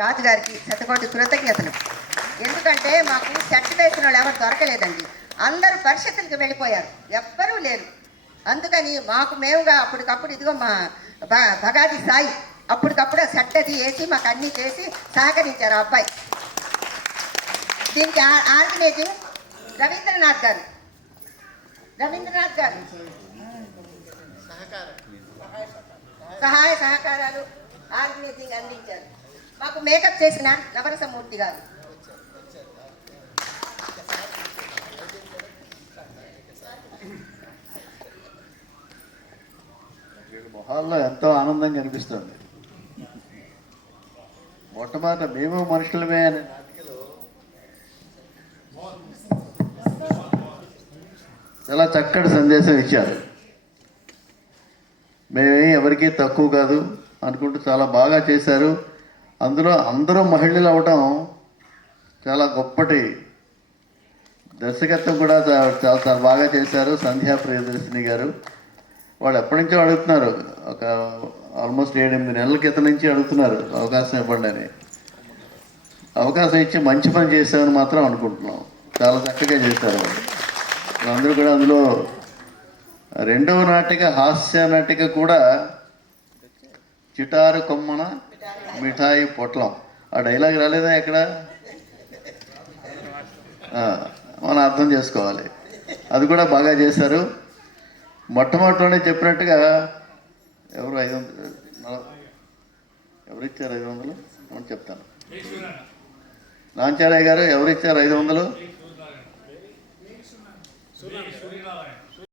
రాజుగారికి శతకోటి కృతజ్ఞతలు. ఎందుకంటే మాకు సెట్ వేసిన వాళ్ళు ఎవరు దొరకలేదండి. అందరూ పరిషత్తులకు వెళ్ళిపోయారు, ఎవ్వరూ లేరు. అందుకని మాకు మేముగా అప్పటికప్పుడు ఇదిగో మా భగాది సాయి అప్పటికప్పుడు సెట్ అది వేసి మాకు అన్నీ చేసి సహకరించారు. ఆ అబ్బాయి దీనికి ఆర్గనైజింగ్ రవీంద్రనాథ్ గారు సహాయ సహకారాలు ఆర్గనైజింగ్ అందించారు. మాకు మేకప్ చేసిన నవరసమూర్తి గారు. మొహాల్లో ఎంతో ఆనందంగా అనిపిస్తుంది. మొట్టమొదట మేము మనుషులమే అనే నాటికలో చాలా చక్కటి సందేశం ఇచ్చారు. మేమే ఎవరికీ తక్కువ కాదు అనుకుంటూ చాలా బాగా చేశారు. అందులో అందరూ మహిళలు అవటం చాలా గొప్పటి దర్శకత్వం కూడా చాలా చాలా బాగా చేశారు. సంధ్యా ప్రియదర్శిని గారు వాళ్ళు ఎప్పటి నుంచో అడుగుతున్నారు, ఒక ఆల్మోస్ట్ 7-8 నెలల క్రితం నుంచి అడుగుతున్నారు అవకాశం ఇవ్వండి అని. అవకాశం ఇచ్చి మంచి పని చేశామని మాత్రం అనుకుంటున్నాం. చాలా చక్కగా చేశారు వాళ్ళు. అందరూ కూడా అందులో రెండవ నాటిక హాస్య నాటిక కూడా చిటారు కొమ్మన మిఠాయి పొట్లం. ఆ డైలాగ్ రాలేదా ఎక్కడ? మనం అర్థం చేసుకోవాలి. అది కూడా బాగా చేశారు. మొట్టమొదటిలోనే చెప్పినట్టుగా ఎవరు 500 ఎవరిచ్చారు 500 అని చెప్తాను. నాంచారయ్య గారు ఎవరిచ్చారు 500?